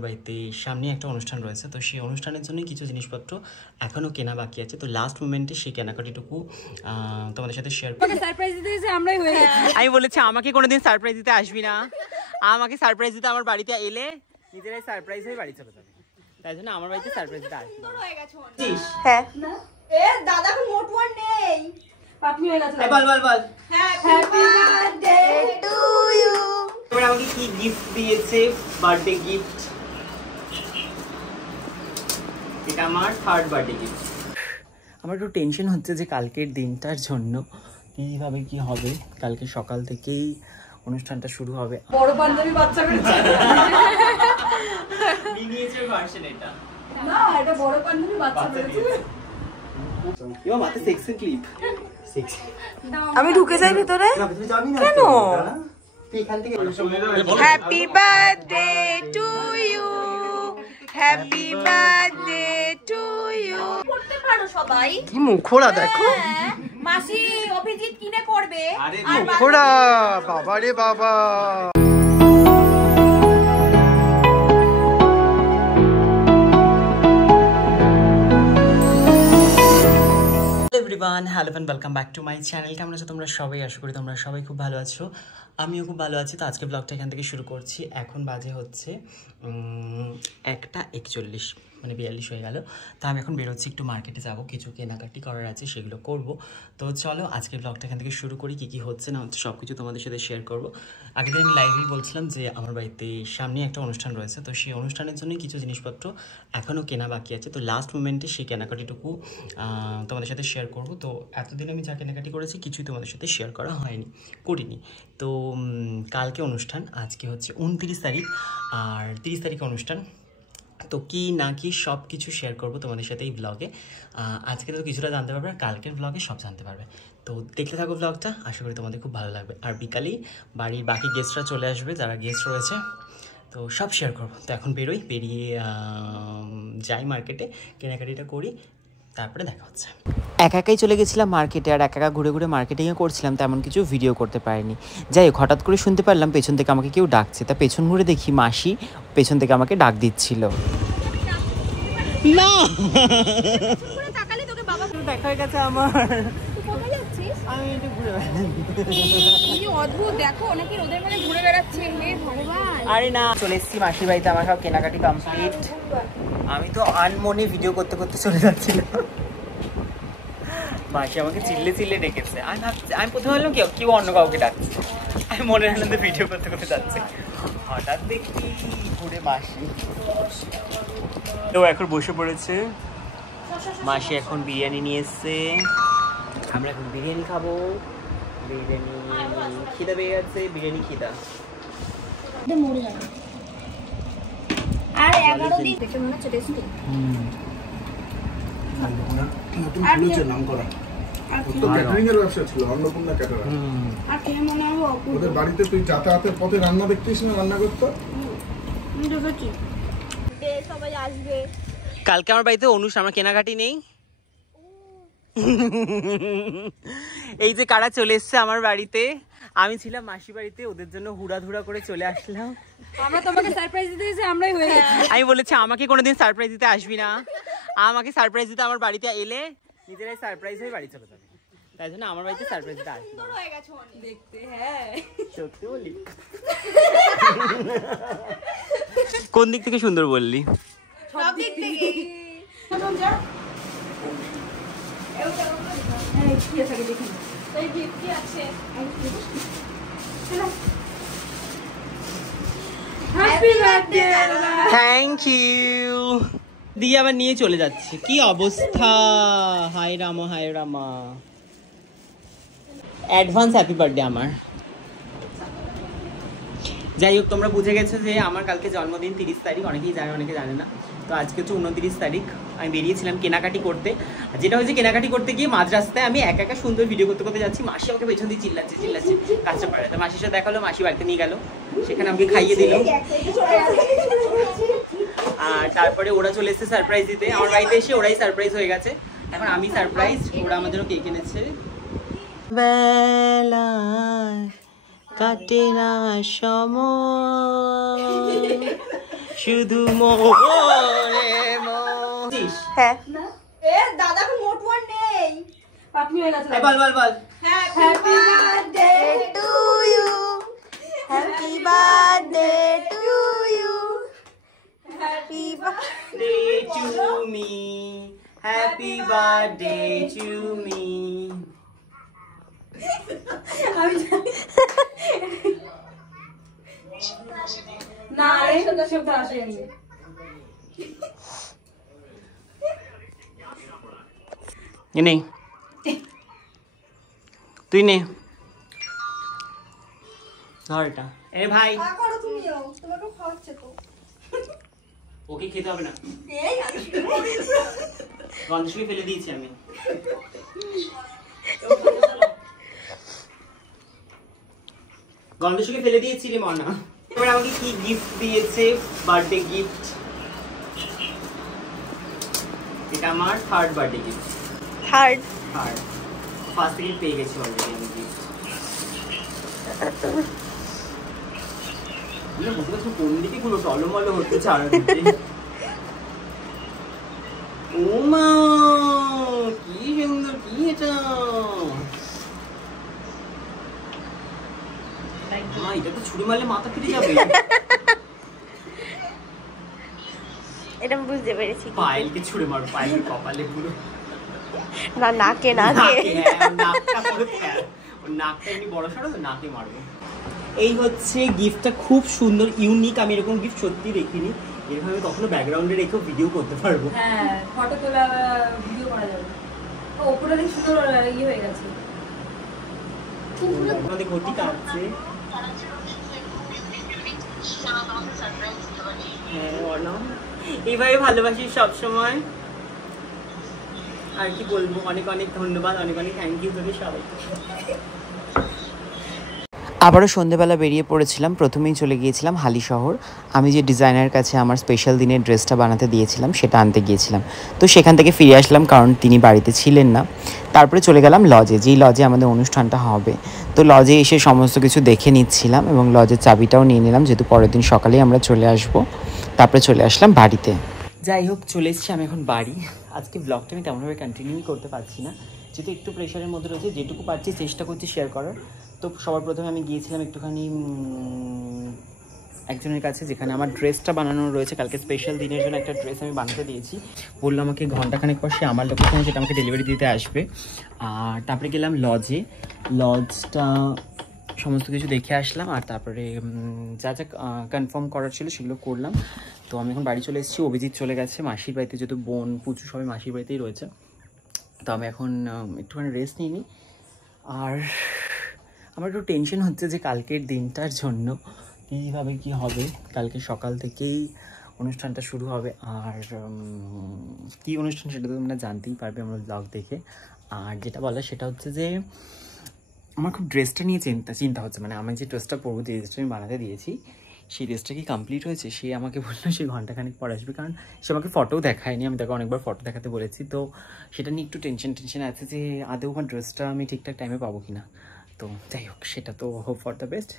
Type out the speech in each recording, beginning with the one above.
আমার বাড়িতে সামনে একটা অনুষ্ঠান রয়েছে, তো সেই অনুষ্ঠানের জন্য কিছু জিনিসপত্র এখনো কেনা বাকি আছে। তো লাস্ট মোমেন্টে সেই কেনাকাটিটুকু তোমাদের সাথে শেয়ার করব। সারপ্রাইজ দিতে এসে আমরাই হয়ে গেছি। আমি বলেছি আমাকে কোনোদিন সারপ্রাইজ দিতে আসবি না, আমাকে সারপ্রাইজ দিতে আমার বাড়িতে এলে নিজেরাই সারপ্রাইজ হয়ে বাড়ি চলে যাবে, তাই জন্য আমার বাড়িতে সারপ্রাইজ দিতে আসবি। হ্যাঁ এ দাদা এখন মোটওয়ান নেই, পাপনি হয়ে গেছে। বল বল বল হ্যাপি বার্থডে টু ইউ। এবার আমাকে কি গিফট দিয়েছে, বার্থডে গিফট, এটা আমার থার্ড বার্থডে গিফট। আমার একটু টেনশন হচ্ছে যে কালকের দিনটার জন্য কিভাবে কি হবে। কালকে সকাল থেকেই অনুষ্ঠানটা শুরু হবে। বড় পাঞ্জাবি বাচ্চা করেছে, মিনিয়েচার ভার্সন এটা না এটা বড় পাঞ্জাবি বাচ্চা করেছে। ইও মাতে সেক্সি ক্লিপ সেক্সি। আমি ঢুকে যাই ভিতরে কেন? এখান থেকে happy birthday to you, happy birthday to you. করতে পারো সবাই, কি মুখোড়া দেখো, মাসি অভিজিৎ কিনে পড়বে। মুখোড়া বাবা রে বাবা। Everyone, hello and welcome back to my channel. কেমন আছো তোমরা সবাই? আশা করি তোমরা সবাই খুব ভালো আছো, আমিও খুব ভালো আছি। তো আজকে ব্লগটা এখান থেকে শুরু করছি। এখন বাজে হচ্ছে 1:41, মানে 42 হয়ে গেল। তো আমি এখন বেরোচ্ছি, একটু মার্কেটে যাব, কিছু কেনাকাটি করার আছে, সেগুলো করব। তো চলো আজকে ব্লগটা এখান থেকে শুরু করি। কী হচ্ছে না হচ্ছে সব কিছু তোমাদের সাথে শেয়ার করব। আগের দিন আমি লাইভেই বলছিলাম যে আমার বাড়িতে সামনে একটা অনুষ্ঠান রয়েছে, তো সেই অনুষ্ঠানের জন্য কিছু জিনিসপত্র এখনও কেনা বাকি আছে। তো লাস্ট মোমেন্টে সেই কেনাকাটিটুকু তোমাদের সাথে শেয়ার করব। তো এতদিন আমি যা কেনাকাটি করেছি কিছুই তোমাদের সাথে শেয়ার করা করিনি। তো কালকে অনুষ্ঠান, আজকে হচ্ছে 29 তারিখ, আর 30 তারিখে অনুষ্ঠান। তো কি না কি সব কিছু শেয়ার করবো তোমাদের সাথে এই ব্লগে। আজকে তো কিছুটা জানতে পারবে, আর কালকের ব্লগে সব জানতে পারবে। তো দেখতে থাকো ব্লগটা, আশা করি তোমাদের খুব ভালো লাগবে। আর বিকালেই বাড়ির বাকি গেস্টরা চলে আসবে, যারা গেস্ট রয়েছে, তো সব শেয়ার করবো। তো এখন বেরিয়ে যাই মার্কেটে, কেনাকাটিটা করি, তারপরে দেখা হচ্ছে। একাই চলে গেছিলাম মার্কেটে, আর একা ঘুরে ঘুরে মার্কেটিংয়ে করছিলাম, তেমন কিছু ভিডিও করতে পারিনি। যাই হোক, হঠাৎ করে শুনতে পারলাম পেছন থেকে আমাকে কেউ ডাকছে। তা পেছন ঘুরে দেখি মাসি পেছন থেকে আমাকে ডাক দিচ্ছিল। না দেখা হয়ে গেছে আমার। আমি একটু ঘুরে অদ্ভুত, দেখো অনেকে রোদের মধ্যে ঘুরে বেড়াচ্ছে। আরে না, চলে এসেছি মাসির বাড়িতে, আমার সব কেনাকাটি কমপ্লিট। আমি তো আনমনে ভিডিও করতে করতে চলে যাচ্ছিলাম, মাসি আমাকে চিল্লে ডেকেছে। আমি প্রথমে ভাবলাম কেউ অন্য কাউকে ডাকছে, আমি মনে আনন্দে ভিডিও করতে করতে যাচ্ছে, হঠাৎ দেখি ঘুরে মাসি। তো এখন বসে পড়েছে মাসি, এখন বিরিয়ানি নিয়ে এসছে, আমরা এখন বিরিয়ানি খাবো। বিরিয়ানি খিদা পেয়ে যাচ্ছে, বিরিয়ানি খিদা। আর 11 দিন দেখে মনে হচ্ছে টেস্টি। নতুন খুলেছে নাম করা, তো ক্যাটারিং এর ব্যবসা ছিল, অন্নপূর্ণা ক্যাটারার। আর কে মনে হয় ওদের বাড়িতে তুই যাতায়াতের পথে রান্না দেখছিস না, রান্না করতে দেখেছি। সবাই আসবে কালকে আমার বাড়িতে অনুষ্ঠান, আমার কেনাকাটি নেই। এই যে কারা চলে এসছে আমার বাড়িতে, আমি ছিলাম মাসি বাড়িতে, ওদের জন্য হুড়াধুড়া করে চলে আসলাম। আমরা তোমাকে সারপ্রাইজ দিতে এসে আমরাই হয়ে গেছি। আমি বলেছি আমাকে কোনোদিন সারপ্রাইজ দিতে আসবি না, আমাকে সারপ্রাইজ দিতে আমার বাড়িতে এলে নিজেরাই সারপ্রাইজ হয়ে বাড়ি চলে যাবে, তাই জন্য আমার বাড়িতে সারপ্রাইজ দিতে আসবি না। দেখতে হ্যাঁ সত্যি বলি? কোন দিক থেকে সুন্দর বললি? সব দিক থেকে। থ্যাংক ইউ দিয়ে আবার নিয়ে চলে যাচ্ছে, কি অবস্থা! হায় রামা হায় রামা। অ্যাডভান্স হ্যাপি বার্থডে আমার। যাই হোক, তোমরা বুঝে গেছো যে আমার কালকে জন্মদিন 30 তারিখ, অনেকেই জানে অনেকে জানে না। তো আজকে হচ্ছে 29 তারিখ, আমি বেরিয়েছিলাম কেনাকাটি করতে। যেটা হয়েছে, কেনাকাটি করতে গিয়ে মাঝ রাস্তায় আমি একা সুন্দর ভিডিও করতে করতে যাচ্ছি, মাসি আমাকে পেছন দিয়ে চিল্লাচ্ছে কাজটা পারে। তো মাসির সাথে দেখা হলো, মাসি বাড়িতে নিয়ে গেল, সেখানে আমাকে খাইয়ে দিল। আর তারপরে ওরা চলে এসেছে সারপ্রাইজ দিতে, আমার বাড়িতে এসে ওরাই সারপ্রাইজ হয়ে গেছে। এখন আমি সারপ্রাইজ, ওরা আমার জন্য কেক এনেছে। বেলা কাটে না সময়, শুধু মোরে হ্যাঁ এ দাদা এখন মোট ওয়ান নেই পাপনি হয়ে গেছে বল বল বল happy birthday to you happy birthday to you happy birthday to me happy birthday to me আমি জানি না এই শব্দ আসেনি নে তুই নে ধর এটা এ ভাই করো তুমিও তোমাকে খাওয়াচ্ছে তো ওকে খেতে হবে না এই আমি গন্ধশুকে ফেলে দিয়েছি আমি গন্ধশুকে ফেলে দিয়েছি রে মনা এবার আমাকে কি গিফট দিয়েছে বার্থডে গিফট এটা আমার third birthday gift third first থেকে পেয়ে গেছি অলরেডি আমি গিফট কোন দিকে কোনো টলমল হতে চারদিকে ও মা কি সুন্দর কি এটা মা এটা তো ছুরি মারলে মাথা ফিরে যাবে এটা আমি বুঝতে পেরেছি পায়েলকে ছুঁড়ে মারো পায়েলের কপালে পুরো না নাকে নাকটা এমনি বড় সড়ো তো নাকে মারবো এই হচ্ছে গিফটটা খুব সুন্দর ইউনিক আমি এরকম গিফট সত্যি দেখিনি এভাবে কখনো ব্যাকগ্রাউন্ডে রেখেও ভিডিও করতে পারবো হ্যাঁ ফটো তোলা ভিডিও করা যাবে ওপরে দেখি সুন্দর ইয়ে হয়ে গেছে আমাদের ঘটি কাটছে হ্যাঁ অর্ণব এইভাবে ভালোবাসি সবসময় আর কি বলবো অনেক অনেক ধন্যবাদ অনেক অনেক থ্যাংক ইউ তোকে সবাইকে আবারও সন্ধেবেলা বেরিয়ে পড়েছিলাম প্রথমেই চলে গিয়েছিলাম হালিশহর আমি যে ডিজাইনারের কাছে আমার স্পেশাল দিনের ড্রেসটা বানাতে দিয়েছিলাম সেটা আনতে গিয়েছিলাম তো সেখান থেকে ফিরে আসলাম কারণ তিনি বাড়িতে ছিলেন না তারপরে চলে গেলাম লজে যেই লজে আমাদের অনুষ্ঠানটা হবে তো লজে এসে সমস্ত কিছু দেখে নিচ্ছিলাম এবং লজের চাবিটাও নিয়ে নিলাম যেহেতু পরের দিন সকালেই আমরা চলে আসব তারপরে চলে আসলাম বাড়িতে যাই হোক চলে এসেছি আমি এখন বাড়ি আজকে ব্লগটা আমি তেমনভাবে কন্টিনিউই করতে পারছি না যেহেতু একটু প্রেশারের মধ্যে রয়েছে যেটুকু পারছি চেষ্টা করছি শেয়ার করার তো সবার প্রথমে আমি গিয়েছিলাম একটুখানি একজনের কাছে যেখানে আমার ড্রেসটা বানানো রয়েছে কালকে স্পেশাল দিনের জন্য একটা ড্রেস আমি বানাতে দিয়েছি বললো আমাকে ঘন্টাখানেক পর সে আমার লোকেশনে সেটা আমাকে ডেলিভারি দিতে আসবে আর তারপরে গেলাম লজটা সমস্ত কিছু দেখে আসলাম আর তারপরে যা যা কনফার্ম করার ছিল সেগুলো করলাম তো আমি এখন বাড়ি চলে এসেছি অভিজিৎ চলে গেছে মাসির বাড়িতে যেহেতু বোন পুচু সবাই মাসির বাড়িতেই রয়েছে তো আমি এখন একটুখানি রেস্ট নিইনি আর আমার একটু টেনশন হচ্ছে যে কালকের দিনটার জন্য কীভাবে কি হবে কালকে সকাল থেকেই অনুষ্ঠানটা শুরু হবে আর কী অনুষ্ঠান সেটা তো তোমরা জানতেই পারবে আমার ব্লগ দেখে আর যেটা বলা সেটা হচ্ছে যে আমার খুব ড্রেসটা নিয়ে চিন্তা হচ্ছে মানে আমি যে ড্রেসটা পরবো যে ড্রেসটা আমি বানাতে দিয়েছি সেই ড্রেসটা কি কমপ্লিট হয়েছে সে আমাকে বললো সে ঘন্টাখানিক পর আসবে কারণ সে আমাকে ফটোও দেখায়নি আমি তাকে অনেকবার ফটো দেখাতে বলেছি তো সেটা নিয়ে একটু টেনশন আছে যে আদৌ আমার ড্রেসটা আমি ঠিকঠাক টাইমে পাবো কি না তো যাই হোক সেটা তো হোপ ফর দ্য বেস্ট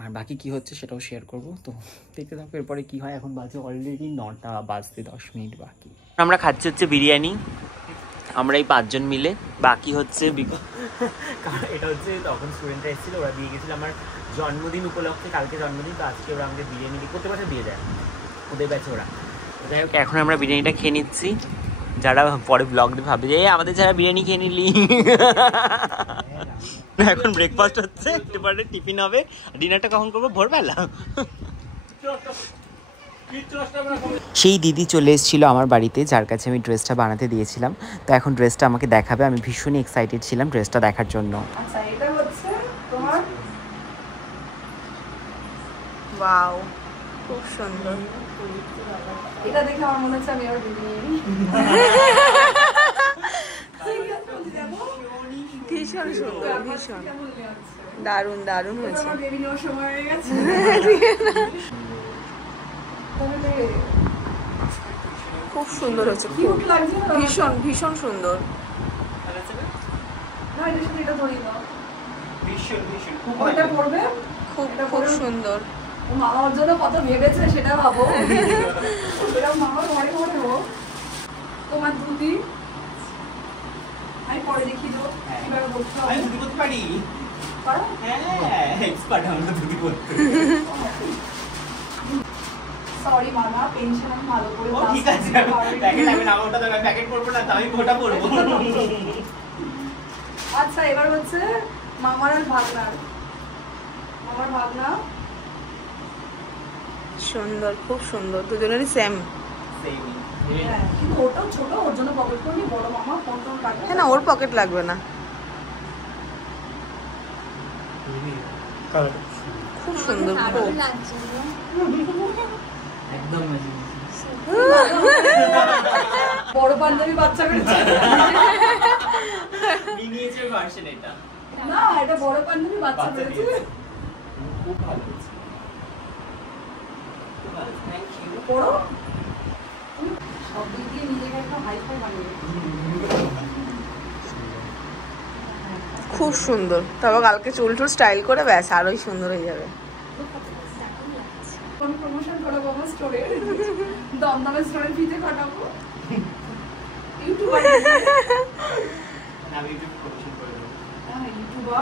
আর বাকি কি হচ্ছে সেটাও শেয়ার করবো তো দেখতে থাকবো এরপরে কী হয় এখন বাজে অলরেডি 9টা বাজতে 10 মিনিট বাকি আমরা খাচ্ছি হচ্ছে বিরিয়ানি আমরা এই 5 জন মিলে বাকি হচ্ছে এটা হচ্ছে তখন স্টুডেন্টরা এসেছিলো ওরা দিয়ে গেছিলো আমার জন্মদিন উপলক্ষে কালকে জন্মদিন তো আজকে ওরা আমাদের বিরিয়ানি প্রত্যেক বছর দিয়ে দেয় ওদের ব্যাচে ওরা যাই হোক এখন আমরা বিরিয়ানিটা খেয়ে নিচ্ছি যারা পরে ব্লগ দিয়ে ভাববে যে আমাদের যারা বিরিয়ানি খেয়ে নিলি এখন ব্রেকফাস্ট হচ্ছে এবারে টিফিন হবে ডিনারটা কখন করবো ভোরবেলা সেই দিদি চলে এসেছিলো আমার বাড়িতে যার কাছে আমি ড্রেসটা বানাতে দিয়েছিলাম তো এখন ড্রেসটা আমাকে দেখাবে আমি ভীষণই এক্সাইটেড ছিলাম ড্রেসটা দেখার জন্য আচ্ছা এটা হচ্ছে তোমার ওয়াও খুব সুন্দর এটা দেখে আমার মনে হচ্ছে আমি আর বিরিয়ানি ভীষণ সুন্দর ভীষণ দারুণ দারুণ হয়েছে বেবি নেওয়ার সময় হয়ে গেছে খুব সুন্দর হচ্ছে কিউট লাগছে ভীষণ ভীষণ সুন্দর না এটা সাথে এটা ধরিয়ে দাও ভীষণ খুব এটা পড়বে খুব খুব সুন্দর মামা ওর জন্য কত ভেবেছে সেটা ভাবো। এরকম মামার ঘরে ঘরে হোক। তোমার দুধি আমি পরে দেখিয়ে দেবো কিভাবে বলতে হবে। আমি দুধ করতে পারি। পারো? হ্যাঁ, এক্সপার্ট আমরা দুধ করতে। সরি মামা, পেনশন আমি ভালো করে ও ঠিক আছে, প্যাকেট আমি না ওটা আমি প্যাকেট করবো না, আমি ওটা করবো। আচ্ছা এবার হচ্ছে মামার আর ভাগনার। আমার ভাগনা সুন্দর, খুব সুন্দর, দুজনেরই সেম। হ্যাঁ, কিন্তু ওটাও ছোট, ওর জন্য পকেট করে বড় মামা ফোন টোন কাটবে। হ্যাঁ না, ওর পকেট লাগবে না, খুব সুন্দর, খুব একদম বড় পাঞ্জাবি বাচ্চা করেছে মিনিয়েচার ভার্সন এটা। না, এটা বড় পাঞ্জাবি বাচ্চা করেছে। খুব ভালো হয়েছে। খুব ভালো, থ্যাংক ইউ। বড় তুমি সব দিক দিয়ে নিজেকে একটা হাইফাই বানিয়ে খুব সুন্দর। তবে কালকে চুল টুল স্টাইল করে ব্যাস আরোই সুন্দর হয়ে যাবে। আমি প্রমোশন করাবো আমার স্টোরে, দমদমের স্টোরের ফিতে কাটাবো ইউটিউবার। আমি ইউটিউব প্রমোশন করে দেবো। হ্যাঁ ইউটিউবার।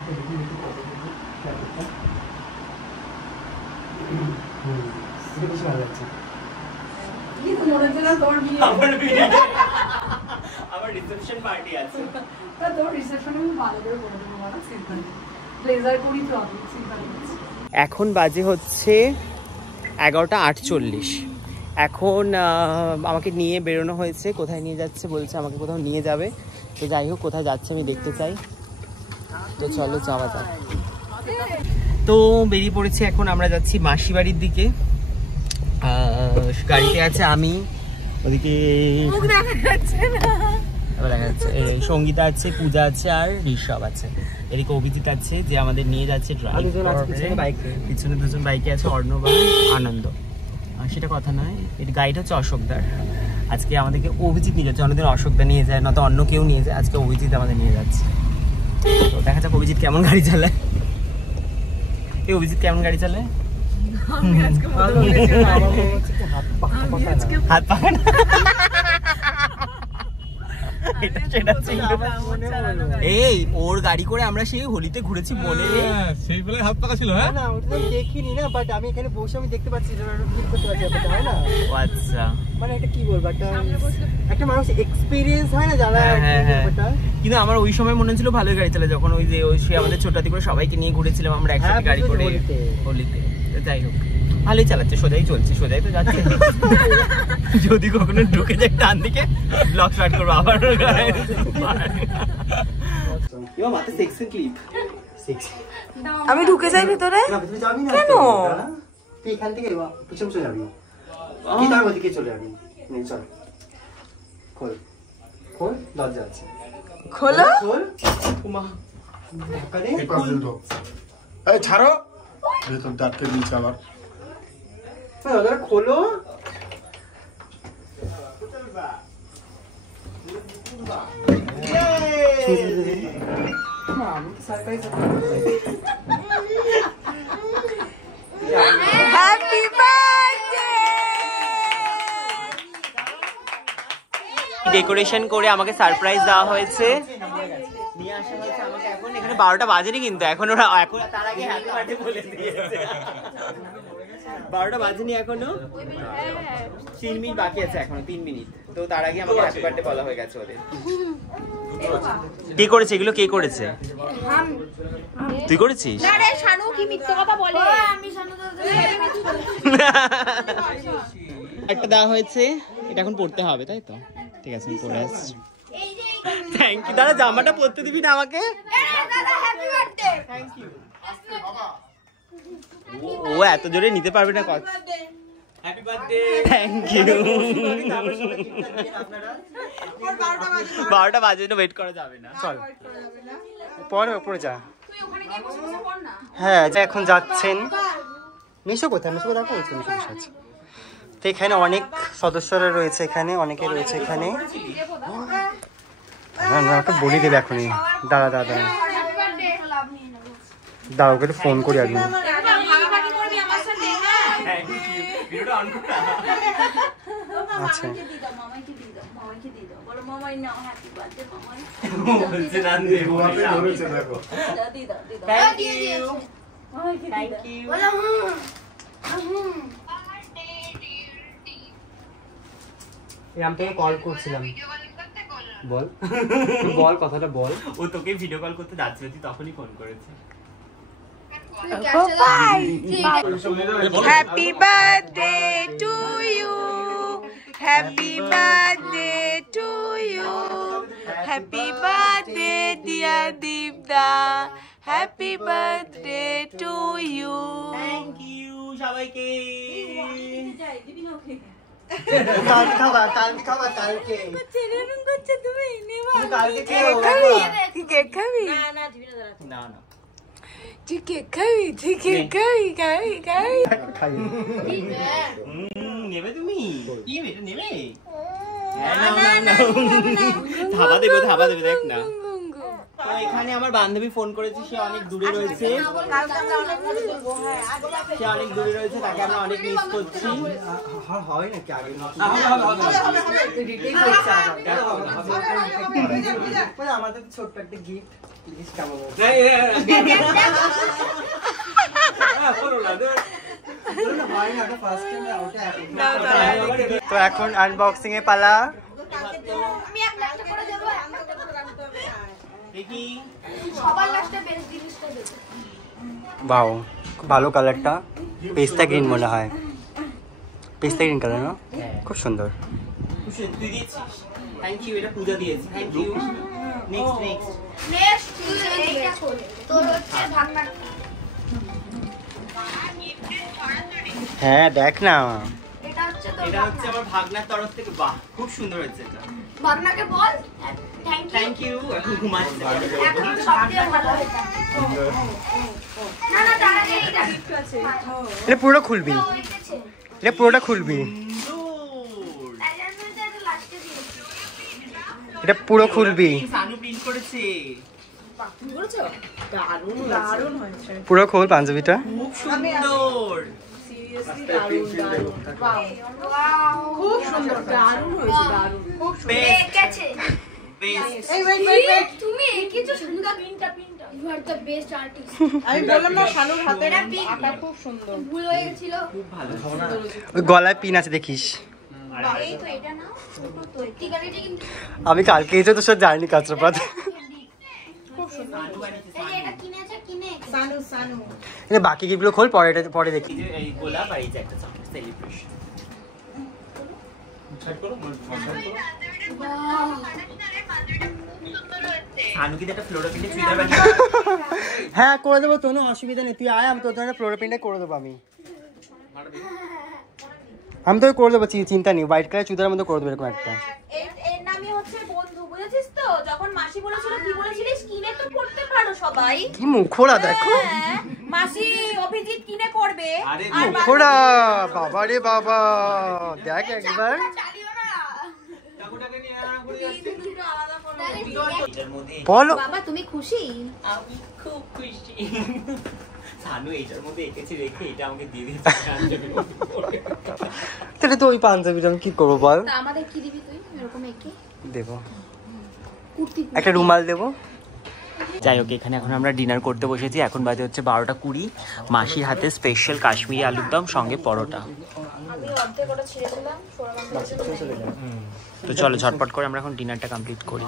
কি তো মনে হচ্ছে না তোর বিয়ে? আমার রিসেপশন পার্টি আছে। তা তোর রিসেপশনে আমি ভালো করে করে দেবো মানে চিন্তা নেই। ব্লেজার করি তো আমি, চিন্তা নেই। এখন বাজে হচ্ছে 11:48। এখন আমাকে নিয়ে বেরোনো হয়েছে। কোথায় নিয়ে যাচ্ছে বলছে আমাকে কোথাও নিয়ে যাবে। তো যাই হোক, কোথায় যাচ্ছে আমি দেখতে চাই। তো চলো যাওয়া যাক। তো বেরিয়ে পড়েছি, এখন আমরা যাচ্ছি মাসি বাড়ির দিকে। গাড়িতে আছে আমি, ওদিকে দেখা যাচ্ছে সঙ্গীতা আছে, পূজা আছে, আর ঋষভ আছে। এদিকে অভিজিৎ আছে যে আমাদের নিয়ে যাচ্ছে ড্রাইভ। পিছনে দুজন বাইকে আছে, অর্ণব আর আনন্দ। সেটা কথা নয়, এর গাইড হচ্ছে অশোকদার। আজকে আমাদেরকে অভিজিৎ নিয়ে যাচ্ছে, অন্যদিন অশোকদা নিয়ে যায়, নয়তো অন্য কেউ নিয়ে যায়। আজকে অভিজিৎ আমাদের নিয়ে যাচ্ছে। তো দেখা যাক অভিজিৎ কেমন গাড়ি চালায়। এই অভিজিৎ কেমন গাড়ি চালায়? হাত পাকা না। এই ওর গাড়ি করে আমরা সেই হোলিতে ঘুরেছি, মনে নেই? সেই বেলায় হাত পাকা ছিল। হ্যাঁ না, ওটা তো দেখিনি না, বাট আমি এখানে বসে আমি দেখতে পাচ্ছি, ফিল করতে পারছি ব্যাপারটা, হয় না? ও আচ্ছা, মানে এটা কি বলবো, একটা মানুষ এক্সপেরিয়েন্স হয় না যারা ব্যাপারটা। কিন্তু আমার ওই সময় মনে হচ্ছিল ভালোই গাড়ি চালায়, যখন ওই যে ওই সে আমাদের ছোটাতি করে সবাইকে নিয়ে ঘুরেছিলাম আমরা একসাথে গাড়ি করে হোলিতে। যাই হোক, ভালোই চালাচ্ছে, সোজাই চলছে, সোজাই তো যাচ্ছে। যদি কখনো ঢুকে যায় টান দিকে ব্লক স্টার্ট করবো আবার। আমি ঢুকে যাই ভিতরে কেন? তুই এখান থেকে পিছন চলে যাবি, তুই তার ওদিকে চলে যাবি। চল, খোল খোল, দরজা আছে, খোলো। খোল। ধাক্কা দে। এই ছাড়ো, ভেতর ডাকতে দিয়েছে আবার। দরজাটা খোলো। Happy birthday. ডেকোরেশন করে আমাকে সারপ্রাইজ দেওয়া হয়েছে, নিয়ে আসা হয়েছে আমাকে। এখন এখানে 12টা বাজেনি, কিন্তু এখন ওরা এখন তার আগে হ্যাপি বার্থডে বলে দিয়েছে। 12টা বাজেনি এখনো, 3 মিনিট বাকি আছে, এখনো 3 মিনিট। তো তার আগে আমাকে হ্যাপি বার্থডে বলা হয়ে গেছে ওদের। কে করেছে এগুলো? কে করেছে? তুই করেছিস? আরে শানু কি মিথ্যা কথা বলে? আমি শানু একটা দেওয়া হয়েছে, এটা এখন পড়তে হবে, তাই তো? ঠিক আছে, আমি পড়ে আসছি। Thank you. দাদা জামাটা পরতে দিবি না আমাকে? ও এত জোরে নিতে পারবে না কথা। Happy birthday. Thank you. 12টা বাজে না, ওয়েট করা যাবে না। চল পরে ওপরে যা। হ্যাঁ, এখন যাচ্ছেন। মিশো কোথায়? মিশো কোথায় আছে? মিশো বসে আছে। তো এখানে অনেক সদস্যরা রয়েছে, এখানে অনেকে রয়েছে এখানে। ওকে বলি দেবে এখনই। দাঁড়া দাঁড়া দাঁড়া দাঁড়া, ওকে একটু ফোন করি আগে। অন করা আচ্ছা মামাইকে দিয়ে দাও বলো মামাই নাও হ্যাপি বার্থডে মামাই বলছে না দেবো আপনি ধরেছে দেখো দিয়ে দাও থ্যাংক ইউ মামাইকে থ্যাংক ইউ আমি তোকে কল করছিলাম বল বল কথাটা বল ও তোকে ভিডিও কল করতে যাচ্ছিল তুই তখনই ফোন করেছে happy birthday to you happy birthday to you happy birthday dear দীপদা happy birthday to you thank you সবাইকে কালকে কেক খাবি না না তুই কেক খাবি তুই কেক খাবি নেবে তুমি কি এটা নেবে ধাবা দেবে দেখ না তো এখানে আমার বান্ধবী ফোন করেছে সে অনেক দূরে রয়েছে তাকে আমরা অনেক মিস করছি হয় নাকি আগে আমাদের ছোট্ট একটা গিফট কেমন তো এখন আনবক্সিং এ পালা বাও খুব ভালো কালারটা পেস্তা গ্রিন মনে হয় পেস্তা গ্রিন কালার না খুব সুন্দর তুই দিয়েছিস থ্যাংক ইউ এটা পূজা দিয়েছি থ্যাংক ইউ নেক্সট হ্যাঁ দেখ না এটা হচ্ছে আমার ভাগনার তরফ থেকে বাহ খুব সুন্দর হয়েছে এটা ভাবনাকে বল থ্যাংক ইউ এখন ঘুমাচ্ছি এখন সবথেকে ভালো হয়েছে না দাঁড়া এইটা গিফট আছে এটা পুরোটা খুলবি এটা পুরোটা খুলবি এটা পুরো খুলবি সানু প্রিন্ট করেছে পুরো খোল পাঞ্জাবিটা খুব সুন্দর খুব সুন্দর দারুণ হয়েছে তুমি এঁকেছো সুন্দর পিনটা you are the best artist আমি বললাম না শানুর হাতের আঁকা খুব সুন্দর ভুল হয়ে গেছিল খুব ভালো ওই গলায় পিন আছে দেখিস এই তো এটা নাও তো টিকাটিটা কিন্তু আমি কালকে এসে তো সব জানি কাঁচরাপাত এটা কিনে সানু এটা বাকি গিফটগুলো খোল পরে দেখি এই যে এই গোলাপ আর এই যে একটা চকলেট সেলিব্রেশন সানু কি একটা ফ্লোরা প্রিন্টে চুড়িদার বানিয়ে হ্যাঁ করে দেবো কোনো অসুবিধা নেই তুই আয় আমি তোর জন্য ফ্লোরা প্রিন্টে করে দেবো আমি তোকে করে দেবো চিন্তা নেই হোয়াইট কালার চুড়িদারের মধ্যে করে দেবো এরকম একটা এর নামই হচ্ছে বন্ধু বুঝেছিস তো যখন মাসি বলেছিল কি বলেছিলিস কিনে তো পড়তে পারো সবাই কি মুখোড়া দেখো হ্যাঁ, মাসি অভিজিৎ কিনে পড়বে আরে মুখোড়া বাবা রে বাবা দেখ একবার চালিও না টাকুটাকে নিয়ে আনা করে যাচ্ছে দুটো আলাদা করো এটার মধ্যে বলো বাবা তুমি খুশি আমি খুব খুশি সানু এটার মধ্যে এঁকেছে রেখে এটা আমাকে দিয়ে দিয়েছে তাহলে তো ওই পাঞ্জাবিটা আমি কি করবো বল তা আমাদের কি দিবি তুই এরকম একে দেবো কুর্তি একটা রুমাল দেবো যাই হোক এখানে এখন আমরা ডিনার করতে বসেছি এখন বাজে হচ্ছে 12:20 মাসির হাতে স্পেশাল কাশ্মীরি আলুর দম সঙ্গে পরোটা আমি অর্ধেক ওটা ছিঁড়েছিলাম তো চলো ঝটপট করে আমরা এখন ডিনারটা কমপ্লিট করি